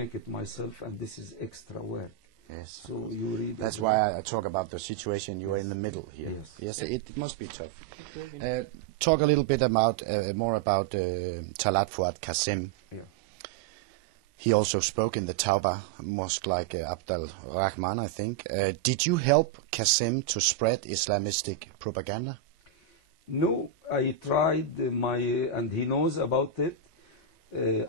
make it myself, and this is extra work. Yes. So you read. That's why I talk about the situation. You are in the middle here. Yes. Yes, it must be tough. Talk a little bit about more about Talat Fuad Qasim. Yeah. He also spoke in the Tauba mosque, like Abdul Rahman, I think. Did you help Qasim to spread Islamistic propaganda? No, I tried and he knows about it.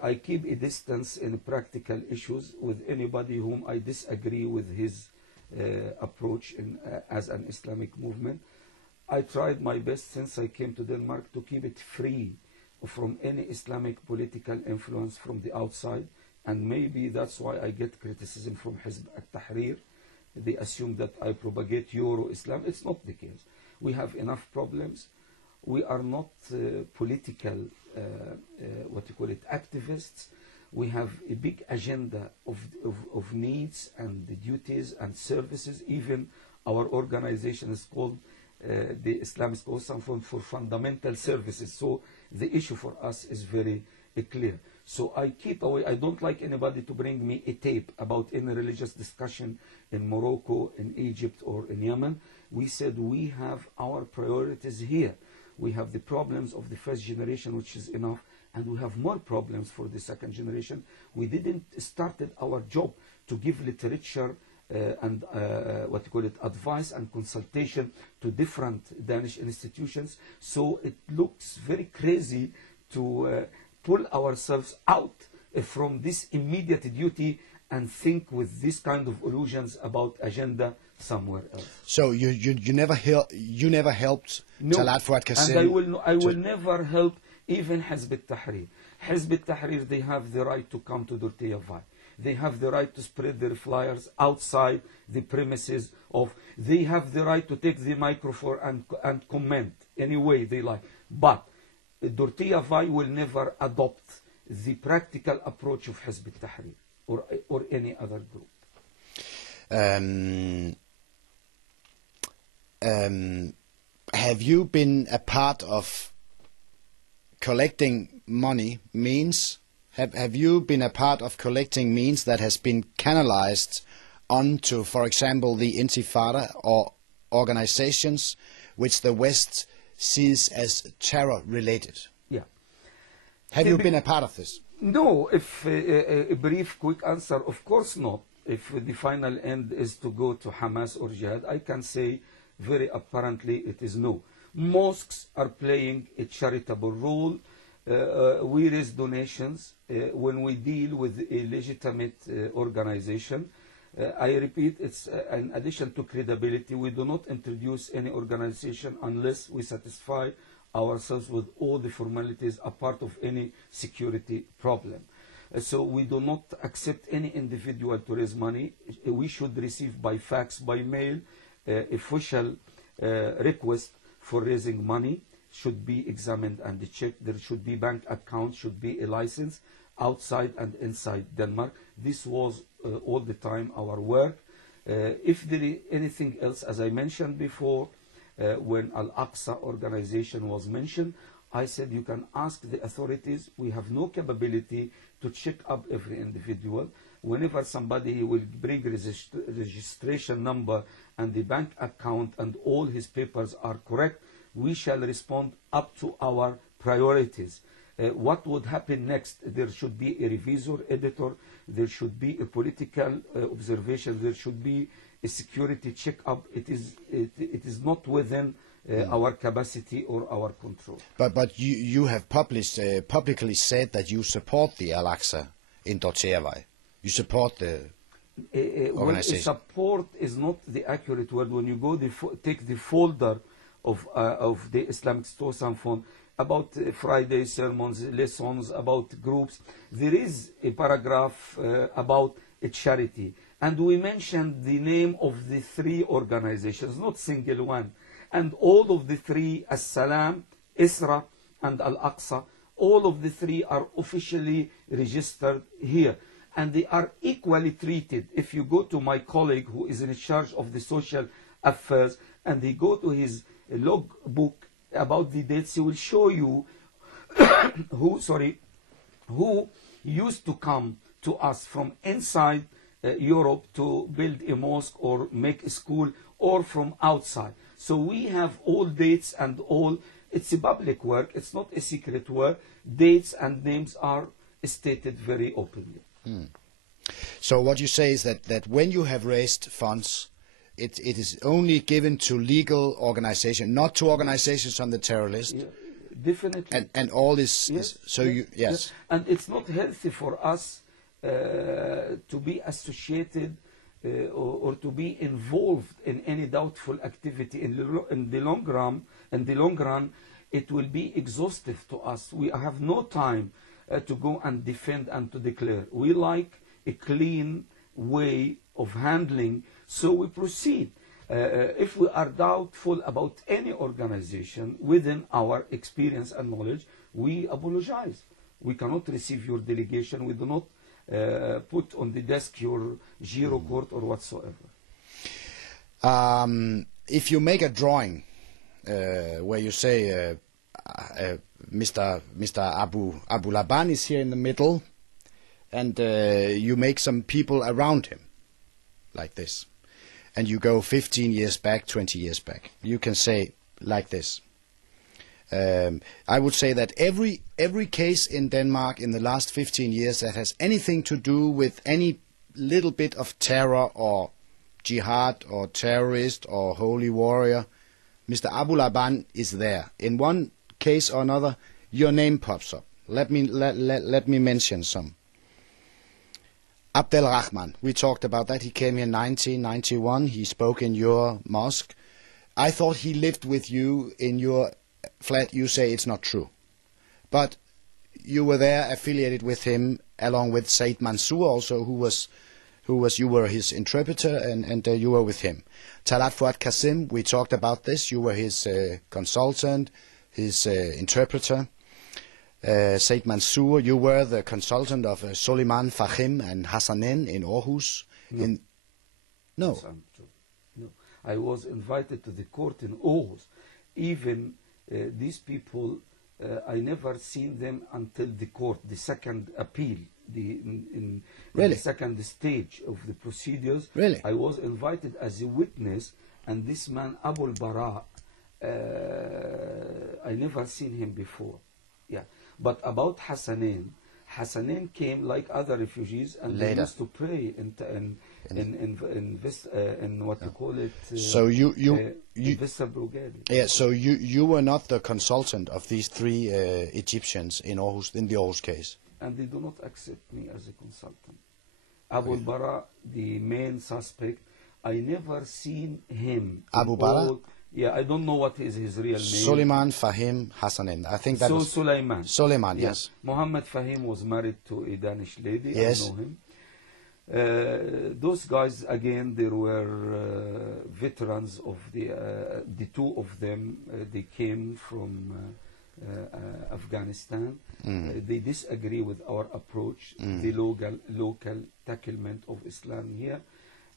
I keep a distance in practical issues with anybody whom I disagree with his approach as an Islamic movement. I tried my best since I came to Denmark to keep it free from any Islamic political influence from the outside, and maybe that's why I get criticism from Hitzb at Tahrir. They assume that I propagate Euro-Islam. It's not the case. We have enough problems. We are not political, activists. We have a big agenda of needs and the duties and services. Even our organization is called the Islamic Fund for Fundamental Services. So the issue for us is very clear. So I keep away. I don't like anybody to bring me a tape about any religious discussion in Morocco, in Egypt, or in Yemen. We said we have our priorities here. We have the problems of the first generation, which is enough, and we have more problems for the second generation. We didn't started our job to give literature and advice and consultation to different Danish institutions. So it looks very crazy to pull ourselves out from this immediate duty and think with this kind of illusions about agenda somewhere else. So you never helped no, Talat Fuad Qasim? And I will never help even Hizb Tahrir. Hizb Tahrir, they have the right to come to Durtiyavai. They have the right to spread their flyers outside the premises of. They have the right to take the microphone and comment any way they like. But Durtiyavai will never adopt the practical approach of Hizb Tahrir or any other group. Have you been a part of collecting money means? Have you been a part of collecting means that has been canalized onto, for example, the Intifada or organizations which the West sees as terror-related? Yeah. Have you been a part of this? No. If a brief, quick answer, of course not. If the final end is to go to Hamas or Jihad, I can say very apparently it is no. Mosques are playing a charitable role. We raise donations when we deal with a legitimate organization. I repeat, it's in addition to credibility, we do not introduce any organization unless we satisfy ourselves with all the formalities a part of any security problem. So we do not accept any individual to raise money. We should receive by fax, by mail, official request for raising money should be examined and checked. There should be bank account, should be a license outside and inside Denmark. This was all the time our work. If there is anything else, as I mentioned before, when Al-Aqsa organization was mentioned, I said you can ask the authorities. We have no capability to check up every individual. Whenever somebody will bring registration number and the bank account and all his papers are correct, we shall respond up to our priorities. What would happen next? There should be a revisor, editor, there should be a political observation, there should be a security check-up. It is not within our capacity or our control. But you have publicly said that you support the Al-Aqsa in Durtiyavai. You support the organization. Support is not the accurate word. When you go take the folder of the Islamic Fund about Friday sermons, lessons, about groups, there is a paragraph about a charity. And we mentioned the name of the three organizations, not single one. And all of the three, As-Salam, Isra, and Al-Aqsa, all of the three are officially registered here. And they are equally treated. If you go to my colleague who is in charge of the social affairs, and they go to his log book about the dates, he will show you who used to come to us from inside Europe to build a mosque or make a school, or from outside. So we have all dates and all. It's a public work. It's not a secret work. Dates and names are stated very openly. So what you say is that when you have raised funds, it is only given to legal organizations, not to organizations on the terror list. Yeah, definitely. And all this. Yes, Is, so yes, you yes. yes. And it's not healthy for us to be associated or to be involved in any doubtful activity. In the long run, it will be exhaustive to us. We have no time to go and defend and to declare. We like a clean way of handling, so we proceed. If we are doubtful about any organization within our experience and knowledge, we apologize. We cannot receive your delegation. We do not put on the desk your giro code or whatsoever. If you make a drawing where you say Mr. Abu-Laban is here in the middle, and you make some people around him like this, and you go 15 years back, 20 years back, you can say like this. I would say that every case in Denmark in the last 15 years that has anything to do with any little bit of terror or jihad or terrorist or holy warrior, Mr. Abu-Laban is there. In one case or another, your name pops up. Let me mention some. Abdul Rahman, we talked about that. He came here in 1991. He spoke in your mosque. I thought he lived with you in your flat. You say it's not true. But you were there affiliated with him along with Said Mansour also, who was you were his interpreter, and you were with him. Talat Fuad Qasim, we talked about this. You were his consultant, his interpreter. Said Mansour, you were the consultant of Suleiman Fahim and Hassanin in Aarhus. No. No, I was invited to the court in Aarhus. Even these people, I never seen them until the court, the second appeal, in the second stage of the procedures. Really? I was invited as a witness, and this man Abu Bara, I never seen him before. Yeah. But about Hassanin came like other refugees, and later. They used to pray in what you call it. So you yeah. So you were not the consultant of these three Egyptians in Aarhus, in the Aarhus case. And they do not accept me as a consultant. Abu Bara, the main suspect, I never seen him. Abu Bara? Yeah, I don't know what is his real name. Suleiman Fahim Hassanin. I think that was Suleiman. Suleiman, yes. Muhammad Fahim was married to a Danish lady. Yes. I know him. Those guys, again, they were veterans of the two of them. They came from Afghanistan. They disagree with our approach, the local tacklement of Islam here.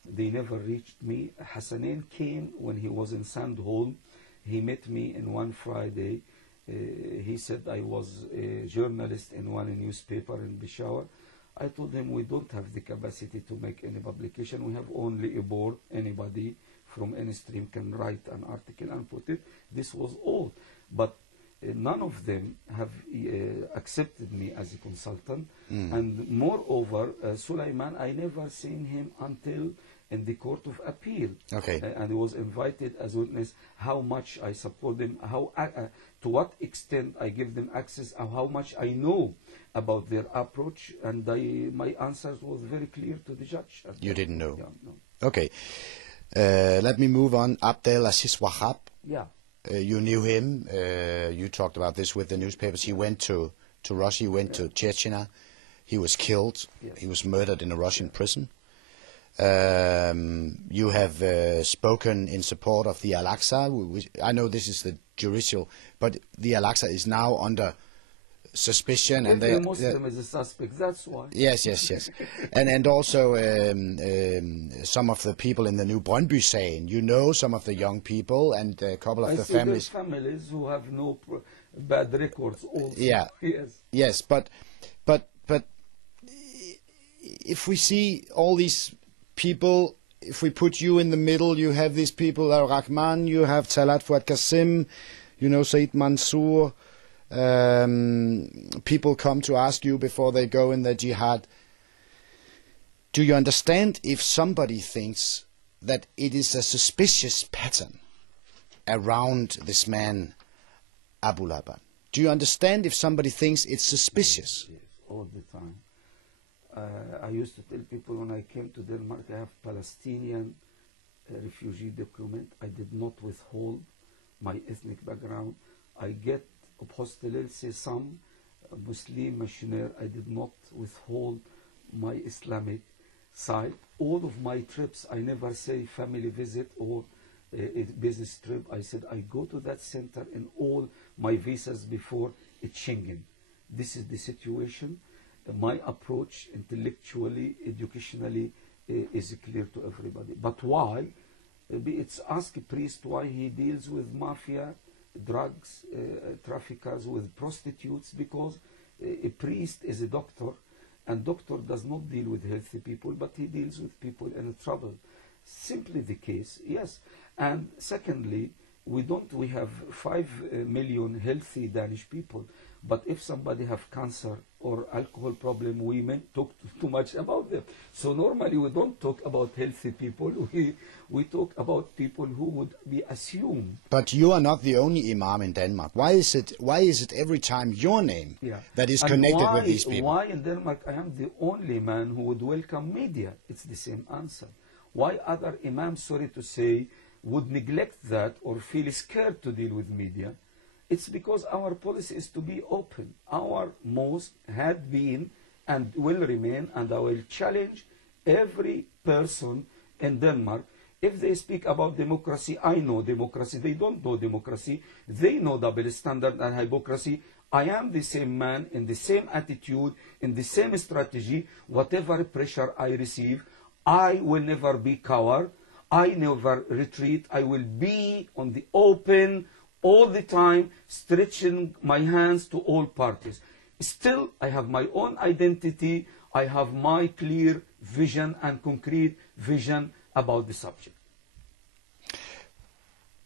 They never reached me. Hassanin came when he was in Sandholm. He met me in one Friday. He said I was a journalist in one newspaper in Peshawar. I told him we don't have the capacity to make any publication. We have only a board. Anybody from any stream can write an article and put it. This was all. But none of them have accepted me as a consultant. And moreover, Suleiman, I never seen him until in the Court of Appeal. Okay. And he was invited as witness how much I support them, how to what extent I give them access, how much I know about their approach, and my answers was very clear to the judge. You didn't know? Yeah, no. Okay. Let me move on. Abdel Aziz Wahab. Yeah. You knew him. You talked about this with the newspapers. He went to Russia. He went to Chechnya. He was killed. Yes. He was murdered in a Russian prison. You have spoken in support of the Aqsa. I know this is the judicial, but the Aqsa is now under suspicion, and the Muslim is a suspect. That's why. Yes, and also some of the people in the New Brøndby saying, you know, some of the young people and a couple of the families. Families who have no bad records also. Yeah. Yes. Yes, but if we see all these people, if we put you in the middle, you have these people, Rahman, you have Talat Fuad Qasim, you know, Said Mansour. People come to ask you before they go in the jihad. Do you understand if somebody thinks that it is a suspicious pattern around this man, Abu-Laban? Do you understand if somebody thinks it's suspicious? Yes, all the time. I used to tell people when I came to Denmark, I have Palestinian refugee document. I did not withhold my ethnic background. I get apostolel, say some Muslim missionary. I did not withhold my Islamic side. All of my trips, I never say family visit or a business trip. I said I go to that center in all my visas before it's Schengen. This is the situation. My approach intellectually, educationally is clear to everybody. But why? It's ask a priest why he deals with mafia, drugs, traffickers, with prostitutes, because a priest is a doctor, and doctor does not deal with healthy people, but he deals with people in trouble. Simply the case, yes. And secondly, we have 5 million healthy Danish people, but if somebody have cancer or alcohol problem, we may talk too much about them. So normally we don't talk about healthy people, we talk about people who would be assumed. But you are not the only Imam in Denmark. Why is it every time your name that is connected with these people? Why in Denmark I am the only man who would welcome media? It's the same answer. Why other Imams, sorry to say, would neglect that or feel scared to deal with media? It's because our policy is to be open. Our mosque had been and will remain, and I will challenge every person in Denmark. If they speak about democracy, I know democracy. They don't know democracy. They know double standard and hypocrisy. I am the same man, in the same attitude, in the same strategy. Whatever pressure I receive, I will never be coward. I never retreat. I will be on the open all the time, stretching my hands to all parties. Still, I have my own identity. I have my clear vision and concrete vision about the subject.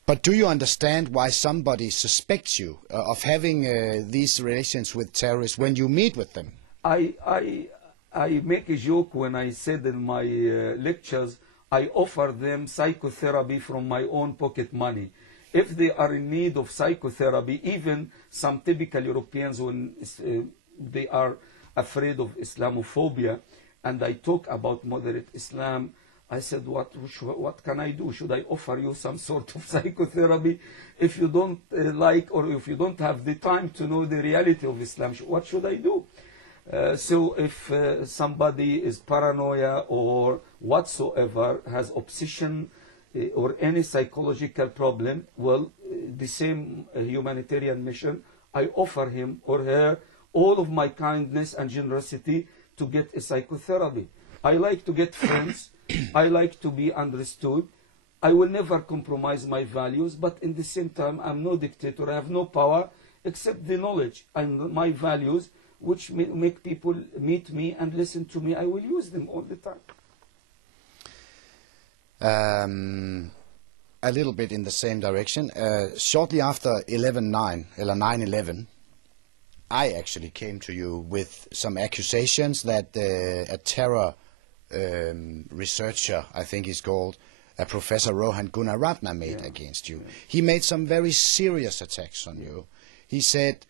But do you understand why somebody suspects you of having these relations with terrorists when you meet with them? I make a joke when I said in my lectures, I offer them psychotherapy from my own pocket money. If they are in need of psychotherapy, even some typical Europeans, when they are afraid of Islamophobia, and I talk about moderate Islam, I said, what can I do? Should I offer you some sort of psychotherapy? If you don't like, or if you don't have the time to know the reality of Islam, what should I do? So if somebody is paranoia or whatsoever, has obsession or any psychological problem, well, the same humanitarian mission, I offer him or her all of my kindness and generosity to get a psychotherapy. I like to get friends. I like to be understood. I will never compromise my values, but in the same time, I'm no dictator. I have no power except the knowledge and my values, which make people meet me and listen to me. I will use them all the time. A little bit in the same direction. Shortly after 9/11, I actually came to you with some accusations that a terror researcher, I think he's called, Professor Rohan Gunaratna, made against you. He made some very serious attacks on you. He said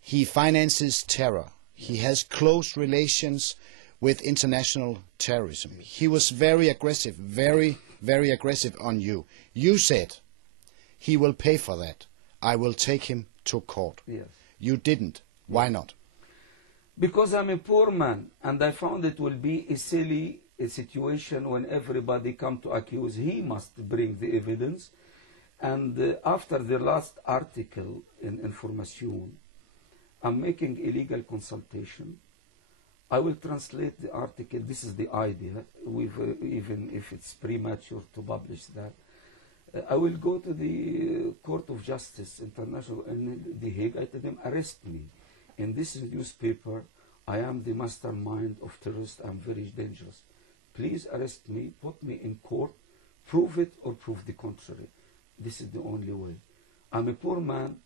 he finances terror. He has close relations with international terrorism. He was very aggressive, very, very aggressive on you. You said, he will pay for that. I will take him to court. Yes. You didn't. Why not? Because I'm a poor man, and I found it will be a silly situation when everybody come to accuse. He must bring the evidence. And after the last article in Information, I'm making a legal consultation. I will translate the article. This is the idea, even if it's premature to publish that. I will go to the Court of Justice International in The Hague. I tell them, arrest me. In this newspaper, I am the mastermind of terrorists. I'm very dangerous. Please arrest me, put me in court, prove it or prove the contrary. This is the only way. I'm a poor man.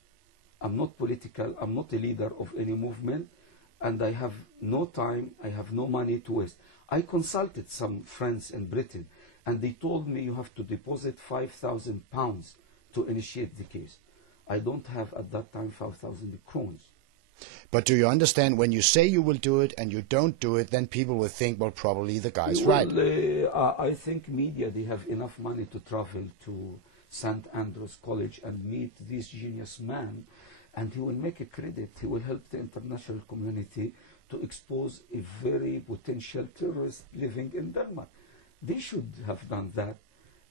I'm not political. I'm not a leader of any movement. And I have no time. I have no money to waste. I consulted some friends in Britain, and they told me you have to deposit £5,000 to initiate the case. I don't have at that time 5,000 crowns. But do you understand, when you say you will do it and you don't do it, then people will think, well, probably the guy's right. I think media, they have enough money to travel to St. Andrews College and meet this genius man, and he will make a credit. He will help the international community to expose a very potential terrorist living in Denmark. They should have done that.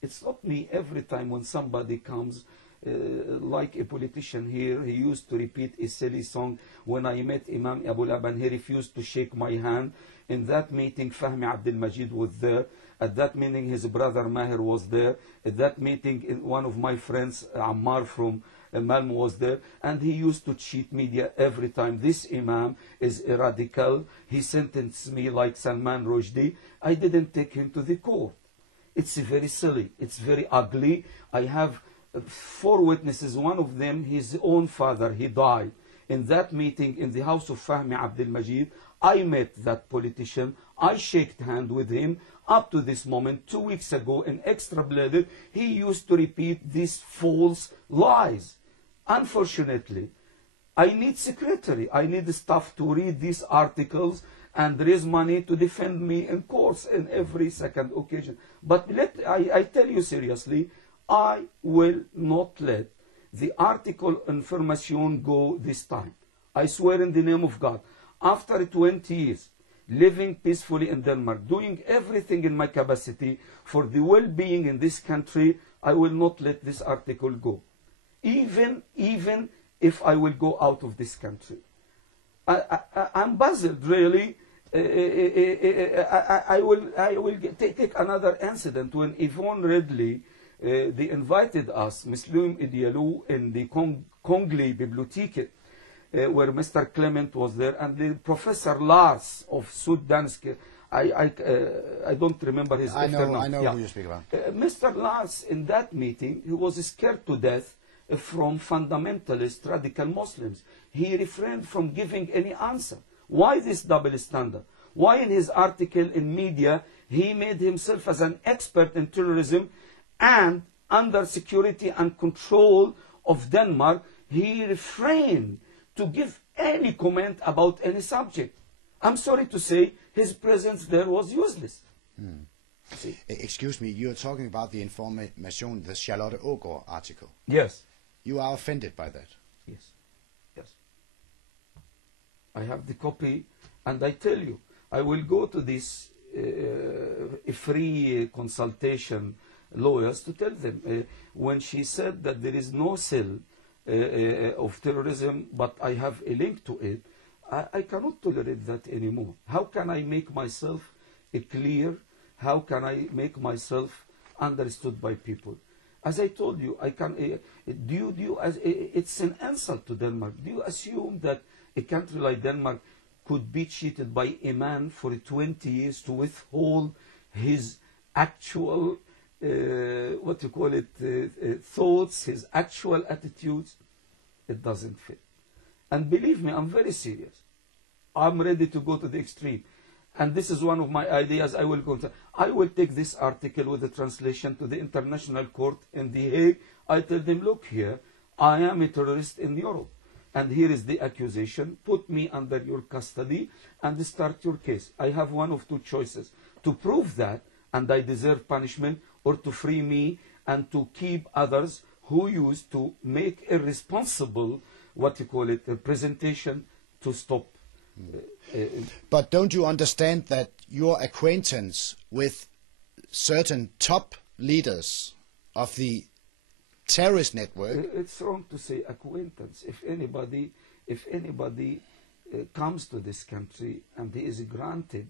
It's not me. Every time when somebody comes, like a politician here, he used to repeat a silly song. When I met Imam Abu-Laban, he refused to shake my hand. In that meeting, Fahmi Abdul-Majid was there. At that meeting, his brother Maher was there. At that meeting, one of my friends, Ammar from Malmo, was there. And he used to cheat media every time. This Imam is a radical. He sentenced me like Salman Rushdie. I didn't take him to the court. It's very silly. It's very ugly. I have 4 witnesses. One of them, his own father, he died. In that meeting in the house of Fahmi Abdul-Majid, I met that politician. I shook hands with him. Up to this moment, 2 weeks ago, in Extrabladet, he used to repeat these false lies. Unfortunately, I need secretary. I need staff to read these articles and raise money to defend me in courts in every second occasion. But I tell you seriously, I will not let the article Information go this time. I swear in the name of God, after 20 years, living peacefully in Denmark, doing everything in my capacity for the well-being in this country, I will not let this article go. Even if I will go out of this country. I'm puzzled, really. I will take another incident when Yvonne Redley, they invited us, Muslim Idealou, in the Kongli Bibliothek, where Mr. Clement was there, and the Professor Lars of Suddansk. I don't remember his name. I know who you speak about. Mr. Lars, in that meeting, he was scared to death from fundamentalist radical Muslims. He refrained from giving any answer. Why this double standard? Why in his article in media, he made himself as an expert in terrorism, and under security and control of Denmark, he refrained to give any comment about any subject. I'm sorry to say, his presence there was useless. Excuse me, you're talking about the Information, the Charlotte Aagaard article. Yes. You are offended by that? Yes. Yes. I have the copy, and I tell you, I will go to this free consultation lawyers to tell them, when she said that there is no cell of terrorism, but I have a link to it, I cannot tolerate that anymore. How can I make myself clear? How can I make myself understood by people? As I told you, I can. It's an insult to Denmark. Do you assume that a country like Denmark could be cheated by a man for 20 years to withhold his actual thoughts, his actual attitudes? It doesn't fit. And believe me, I'm very serious. I'm ready to go to the extreme. And this is one of my ideas. I will take this article with the translation to the International Court in The Hague. I tell them, look here, I am a terrorist in Europe. And here is the accusation. Put me under your custody and start your case. I have one of 2 choices. To prove that, and I deserve punishment, or to free me and to keep others who used to make irresponsible, presentation to stop. But don't you understand that your acquaintance with certain top leaders of the terrorist network? It's wrong to say acquaintance. If anybody comes to this country and he is granted,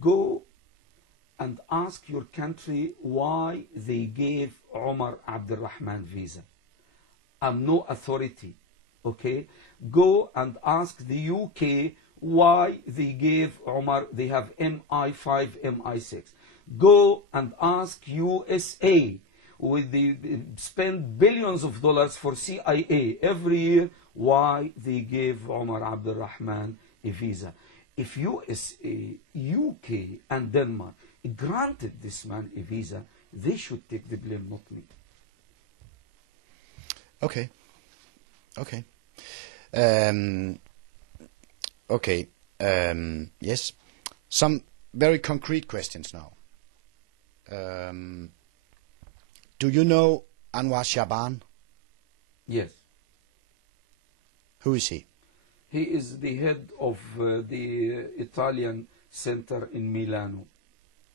go and ask your country why they gave Omar Abdul Rahman visa. I'm no authority, okay? Go and ask the UK why they gave Omar, they have MI5, MI6. Go and ask USA, they spend billions of dollars for CIA every year, why they gave Omar Abdul Rahman a visa. If USA, UK and Denmark granted this man a visa, they should take the blame, not me. Okay. Okay. Okay. Yes. Some very concrete questions now. Do you know Anwar Shaban? Yes. Who is he? He is the head of the Italian center in Milano.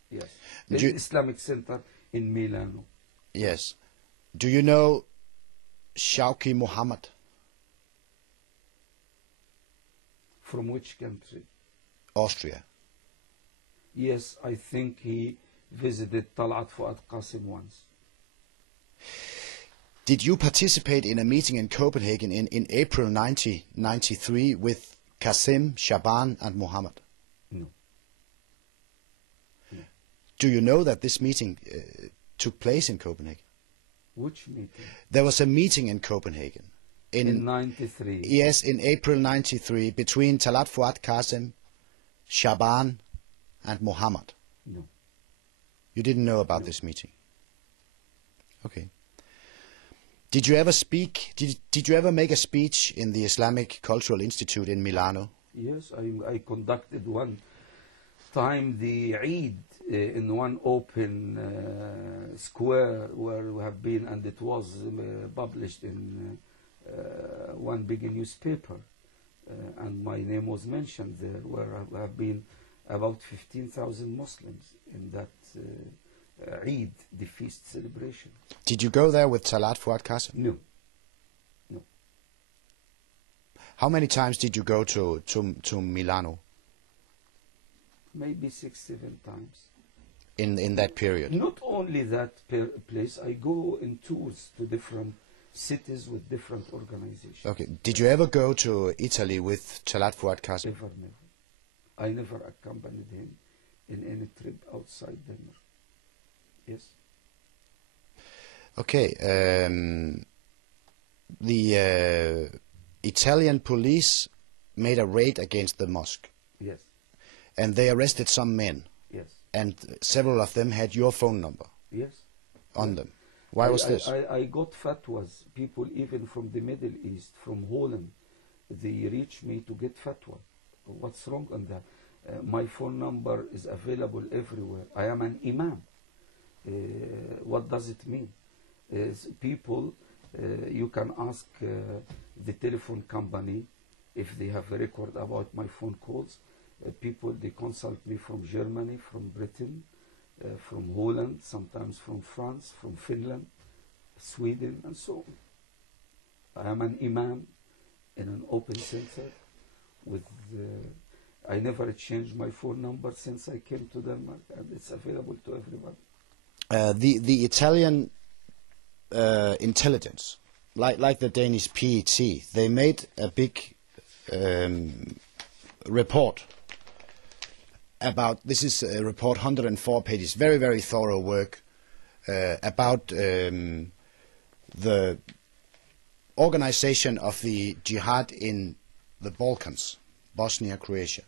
Yes. The Islamic center in Milano. Yes. Do you know Shauki Muhammad? From which country? Austria. Yes, I think he visited Talat Fuad Qasim once. Did you participate in a meeting in Copenhagen in April 1993 with Qasim, Shaban and Muhammad? No. No. Do you know that this meeting took place in Copenhagen? Which meeting? There was a meeting in Copenhagen. In 93. Yes, in April 93 between Talat Fuad Qasim, Shaban and Muhammad. No. You didn't know about this meeting? Okay. Did you ever speak, did you ever make a speech in the Islamic Cultural Institute in Milano? Yes, I conducted one time the Eid in one open square where we have been, and it was published in one big newspaper, and my name was mentioned there, where I have been about 15,000 Muslims in that Eid, the feast celebration. Did you go there with Talat Fuad Qasim? No. No. How many times did you go to Milano? Maybe 6-7 times. In that period? Not only that place, I go in tours to different cities with different organizations. Okay. Did you ever go to Italy with Talat Fuad Qasim? Never, never. I never accompanied him in any trip outside Denmark. Yes. Okay. The Italian police made a raid against the mosque. Yes. And they arrested some men. Yes. And several of them had your phone number. Yes. On them. Why was this? I got fatwas. People even from the Middle East, from Holland, they reach me to get fatwa. What's wrong on that? My phone number is available everywhere. I am an Imam. What does it mean? People, you can ask the telephone company if they have a record about my phone calls. People, they consult me from Germany, from Britain, from Holland, sometimes from France, from Finland, Sweden, and so on. I am an Imam in an open center with I never changed my phone number since I came to Denmark, and it's available to everyone. The Italian intelligence, like the Danish PET, they made a big report about, this is a report, 104 pages, very, very thorough work about the organization of the Jihad in the Balkans, Bosnia, Croatia,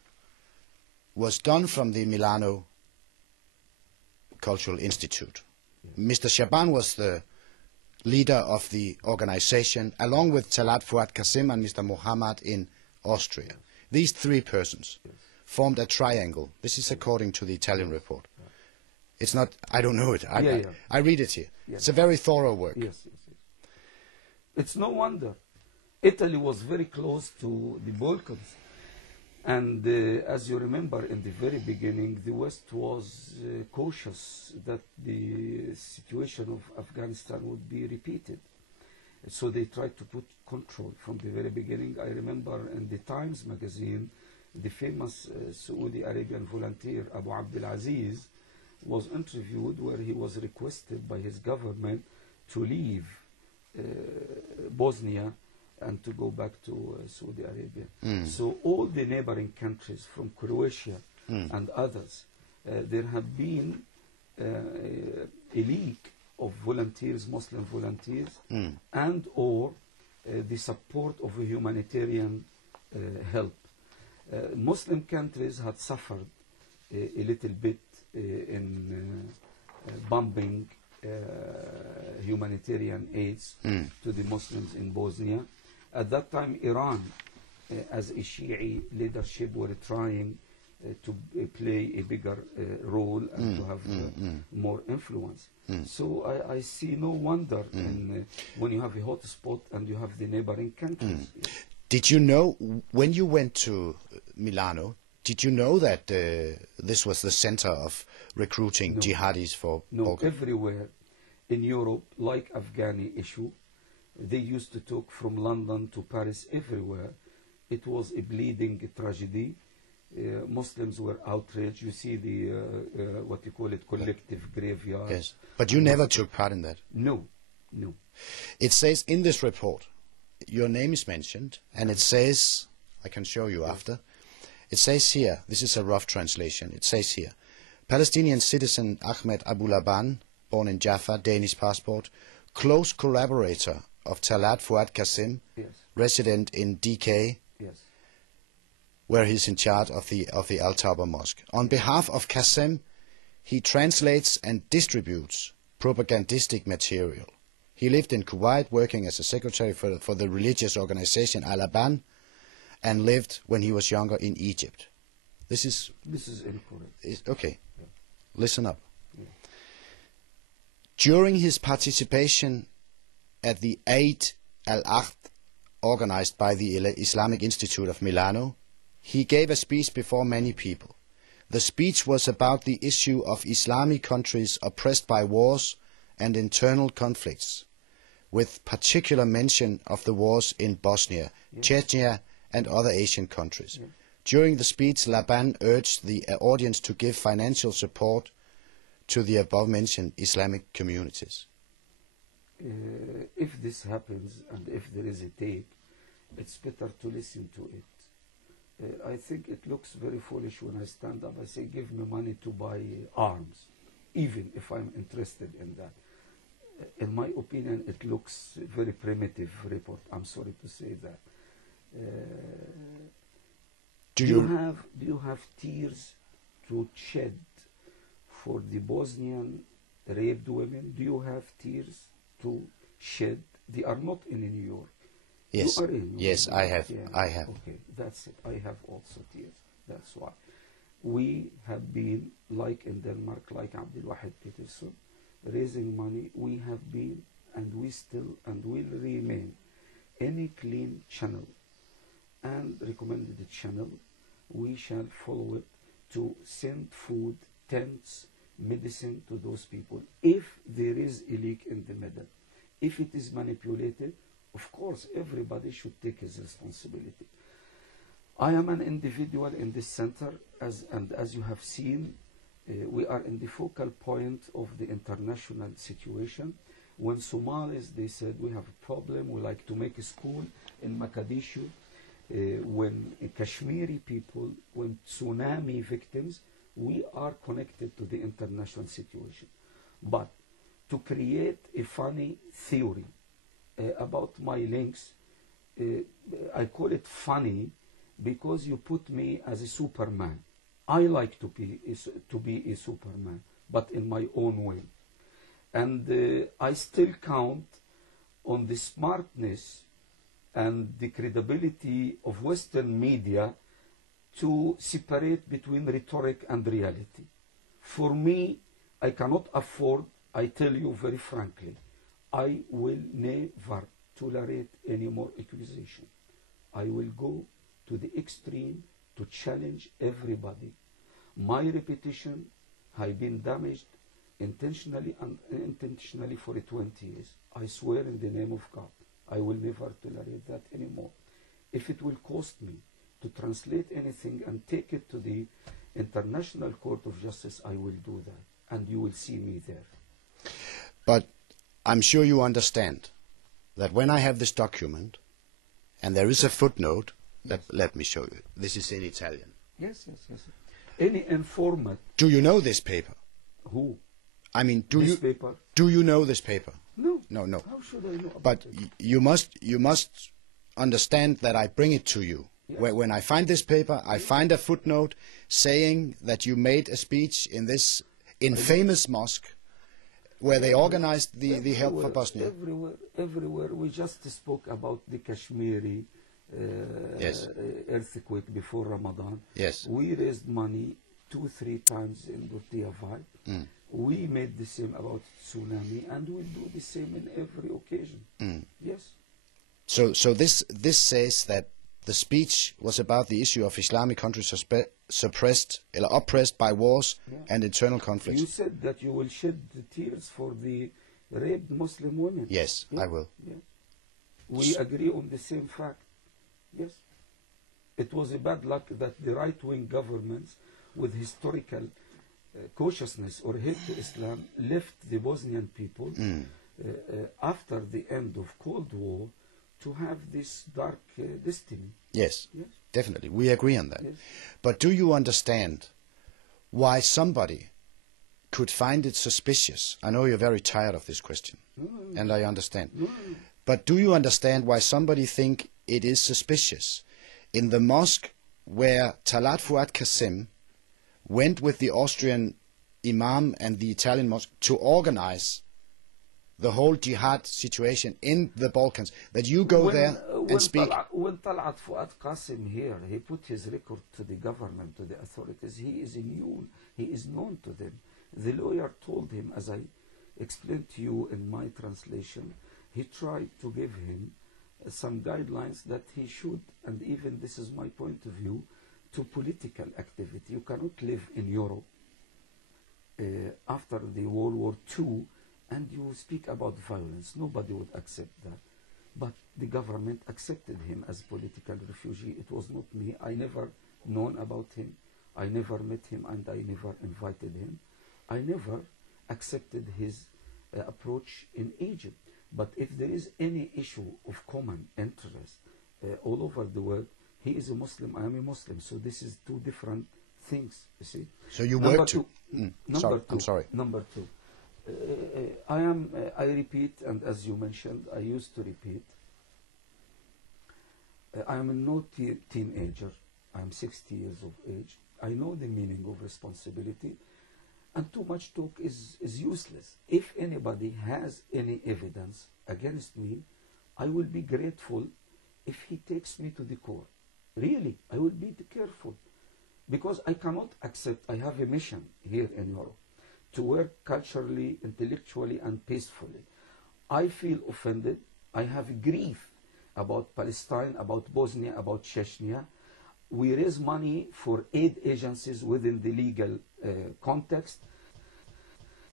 was done from the Milano Cultural Institute. Yes. Mr. Shaban was the leader of the organization, along with Talat Fuad Qasim and Mr. Muhammad in Austria. Yes. These three persons formed a triangle. This is according to the Italian report. Yeah. It's not, I don't know it. I read it here. Yeah. It's a very thorough work. Yes. It's no wonder. Italy was very close to the Balkans. And as you remember, in the very beginning, the West was cautious that the situation of Afghanistan would be repeated. So they tried to put control from the very beginning. I remember in the Times magazine, the famous Saudi Arabian volunteer Abu Abdul Aziz was interviewed, where he was requested by his government to leave Bosnia and to go back to Saudi Arabia. So all the neighboring countries, from Croatia and others, there have been a league of volunteers, Muslim volunteers, and or the support of a humanitarian help. Muslim countries had suffered a little bit in bombing humanitarian aids to the Muslims in Bosnia. At that time, Iran, as a Shi'i leadership, were trying to play a bigger role and to have more influence. So I see no wonder in, when you have a hot spot and you have the neighboring countries. Did you know, when you went to Milano, did you know that this was the center of recruiting jihadis for Balkan? Everywhere in Europe, like Afghani issue, they used to talk from London to Paris, everywhere. It was a bleeding tragedy. Muslims were outraged. You see the, what you call it, collective graveyard. Yes, but you never took part in that? No, no. It says in this report, your name is mentioned, and it says, I can show you after, it says here, this is a rough translation, it says here, Palestinian citizen Ahmad Abu-Laban, born in Jaffa, Danish passport, close collaborator of Talat Fuad Qasim, resident in DK, where he's in charge of the Al-Taba Mosque. On behalf of Qasim, he translates and distributes propagandistic material. He lived in Kuwait, working as a secretary for the religious organization Al-Aban, and lived when he was younger in Egypt. This is incorrect. Okay, listen up. During his participation at the Eid al-Ahd organized by the Islamic Institute of Milano, he gave a speech before many people. The speech was about the issue of Islamic countries oppressed by wars and internal conflicts, with particular mention of the wars in Bosnia, Chechnya, and other Asian countries. During the speech, Laban urged the audience to give financial support to the above-mentioned Islamic communities. If this happens, and if there is a tape, it's better to listen to it. I think it looks very foolish when I stand up, I say, give me money to buy arms, even if I'm interested in that. In my opinion, it looks very primitive report. I'm sorry to say that. Do you have tears to shed for the Bosnian raped women? Do you have tears to shed? They are not in New York. Yes, yes, I have. Yeah. I have. Okay, that's it. I have also tears. That's why. We have been, like in Denmark, like Abdul Wahid Peterson, raising money. We have been, and we still, and will remain, any clean channel and recommended channel, we shall follow it to send food, tents, medicine to those people. If there is a leak in the middle, if it is manipulated, of course, everybody should take his responsibility. I am an individual in this center, and as you have seen, we are in the focal point of the international situation. When Somalis, they said, we have a problem, we like to make a school in Mogadishu. When Kashmiri people, when tsunami victims, we are connected to the international situation. But to create a funny theory about my links, I call it funny because you put me as a Superman. I like to be a Superman, but in my own way. And I still count on the smartness and the credibility of Western media to separate between rhetoric and reality. For me, I cannot afford, I tell you very frankly, I will never tolerate any more accusation. I will go to the extreme to challenge everybody. My reputation has been damaged intentionally and unintentionally for 20 years. I swear in the name of God, I will never tolerate that anymore. If it will cost me to translate anything and take it to the International Court of Justice, I will do that, and you will see me there. But I'm sure you understand that when I have this document, And there is a footnote. Let me show you. This is in Italian. Yes, yes, yes. Any informant. Do you know this paper? Who? I mean, Paper? Do you know this paper? No. No, no. How should I know about But it? you must understand that I bring it to you. Yes. When I find this paper, I find a footnote saying that you made a speech in this infamous mosque where they organized the help for Bosnia. Everywhere. We just spoke about the Kashmiri Yes. earthquake before Ramadan. Yes. We raised money 2-3 times in Gurtiavai. We made the same about tsunami, and we'll do the same in every occasion. Yes. So this says that the speech was about the issue of Islamic countries oppressed by wars and internal conflicts. You said that you will shed the tears for the raped Muslim women. Yes, I will. Yes. We agree on the same fact. Yes. It was a bad luck that the right-wing governments with historical cautiousness or hate to Islam left the Bosnian people after the end of Cold War to have this dark destiny. Yes, Yes, definitely. We agree on that. Yes. But do you understand why somebody could find it suspicious? I know you're very tired of this question, and I understand. But do you understand why somebody think it is suspicious in the mosque where Talat Fuad Qasim went with the Austrian Imam and the Italian mosque to organize the whole jihad situation in the Balkans, that you go there and speak? When Talat Fuad Qasim here, he put his record to the government, to the authorities. He is known to them. The lawyer told him, as I explained to you in my translation, he tried to give him some guidelines that he should, and even this is my point of view, to political activity. You cannot live in Europe after the World War II and you speak about violence. Nobody would accept that. But the government accepted him as political refugee. It was not me. I never known about him. I never met him, and I never invited him. I never accepted his approach in Egypt. But if there is any issue of common interest all over the world, he is a Muslim, I am a Muslim. So this is two different things, you see. So you work to... I'm sorry. Number two. I repeat, and as you mentioned, I used to repeat, I am no teenager. I am 60 years of age. I know the meaning of responsibility, and too much talk is useless. If anybody has any evidence against me, I will be grateful if he takes me to the court. Really, I will be careful, because I cannot accept, I have a mission here in Europe, to work culturally, intellectually, and peacefully. I feel offended. I have grief about Palestine, about Bosnia, about Chechnya. We raise money for aid agencies within the legal context.